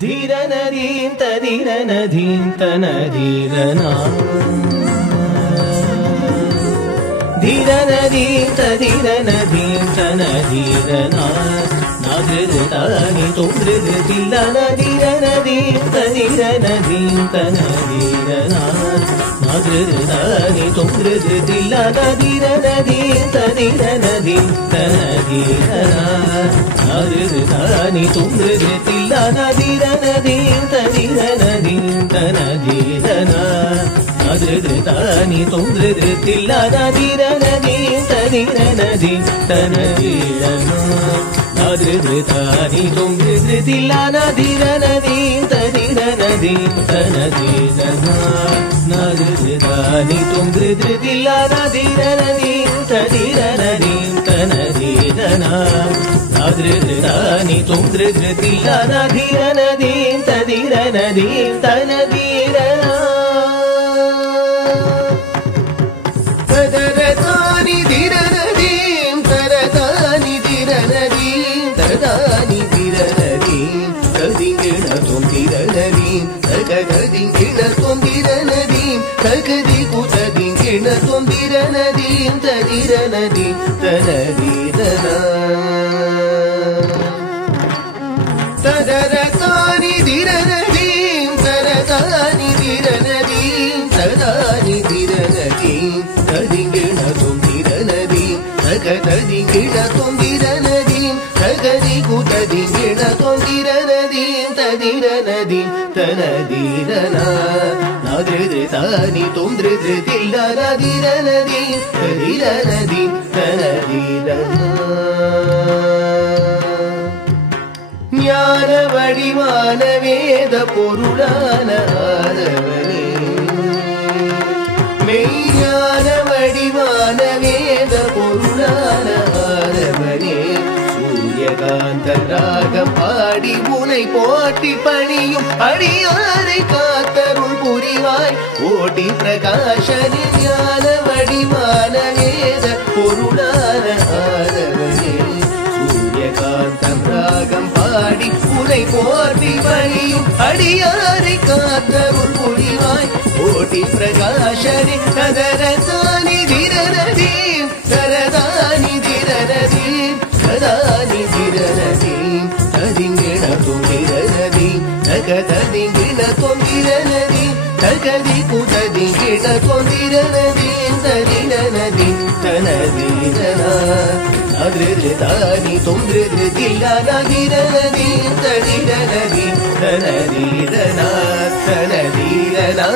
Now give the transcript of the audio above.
ಧೀರನದೀಂ ತದಿರನದೀಂ ತನದೀರನಾ ಧೀರನದೀಂ ತದಿರನದೀಂ ತನದೀರನಾ ನಾಗೃತಾನಿ ತುಂಗೃತಿಲ್ಲ ನದೀರನದೀಂ ತದಿರನದೀಂ ತನದೀರನಾ ನಾಗೃತಾನಿ ತುಂಗೃತಿಲ್ಲ ನದೀರನದೀಂ ತದಿರನದೀಂ ತನದೀರನಾ ನಾಗೃತಾನಿ ತುಂಗೃತಿಲ್ಲ ನದೀರನದೀಂ ತದಿರನದೀಂ ತನದೀರನಾ ನಾಗೃತಾನಿ ತುಂಗೃತಿಲ್ಲ ನದೀರನದೀಂ ತದಿರನದೀಂ ತನದೀರನಾ ನಾಗೃತಾನಿ ತುಂಗೃತಿಲ್ಲ ನದೀರನದೀಂ ತದಿರನದೀಂ ತನದೀರನಾ ನಾಗೃತಾನಿ ತುಂಗೃತಿಲ್ಲ ನದೀರನದೀಂ ತದಿರನದೀಂ ತನದೀರನಾ ನಾಗೃತಾನಿ ತುಂಗೃತಿಲ್ಲ ನದೀರನದೀಂ ತದಿರನದೀಂ ತನದೀರನಾ ತದರತಾನಿ ಧಿರನದೀಂ ತರತಾನಿ ಧಿರನದೀಂ ತರತಾನಿ ಧಿರನದೀಂ ತದಿಂಗಿಣ ತೊಂದಿರನದೀಂ ತಗದಿಂಗಿಣ ತೊಂದಿರನದೀಂ ತಗದಿ ಕುತದಿಂಗಿಣ ತೊಂದಿರನದೀಂ ತದಿರನದೀಂ ತನದೀರನಾ ತದರತಾನಿ ಧಿರನದೀಂ ತರತಾನಿ ಧಿರನದೀಂ ತರತಾನಿ ಧಿರನದೀಂ ತದಿಂಗಿಣ ತೊಂದಿರನದೀಂ ತಗದಿಂಗಿಣ ತೊಂದಿರನದೀಂ ತಗದಿ ಕುತದಿಂಗಿಣ ತೊಂದಿರನದೀಂ ತದಿರನದೀಂ ತನದೀರನಾ ನಾಗೃತಾನಿ ತುಂಗೃತಿಲ್ಲ ನದೀರನದೀಂ ತದಿರನದೀಂ ತನದೀರನಾ ஞான வடிவான வேத பொருளான ஆரவனே மெய்ஞான வடிவான வேத பொருளான ஆரவனே சூரியகாந்த ராகம் பாடி உனை போட்டி பணியும் அடியாரை காத்தருள் புரிவாய் ஓட்டி பிரகாசனே ஞான வடிவான வேத பொருளான ஆரவனே சூரியகாந்தம் ராகம் பாடி உனை போட்டி பணியும் அடியாரை காத்தருள் புரிவாய் ஓட்டி பிரகாசனே ததரதானி திரனதீம் தரதானி திரனதீம் ததானி திரனதீம் ததிங்கிண தொந்திரனதீம் தகததிங்கிண தொந்திரனதீம் தகதி குததிங்கிண தொந்திரனதீம் ததிரனதீம் தனதீரனா நாகೃತಾನಿ ತುಂಗೃತಿಲ್ಲ ನದೀರನದೀಂ ತದಿರನದೀಂ ತನದೀರನಾ ತನದೀರನಾ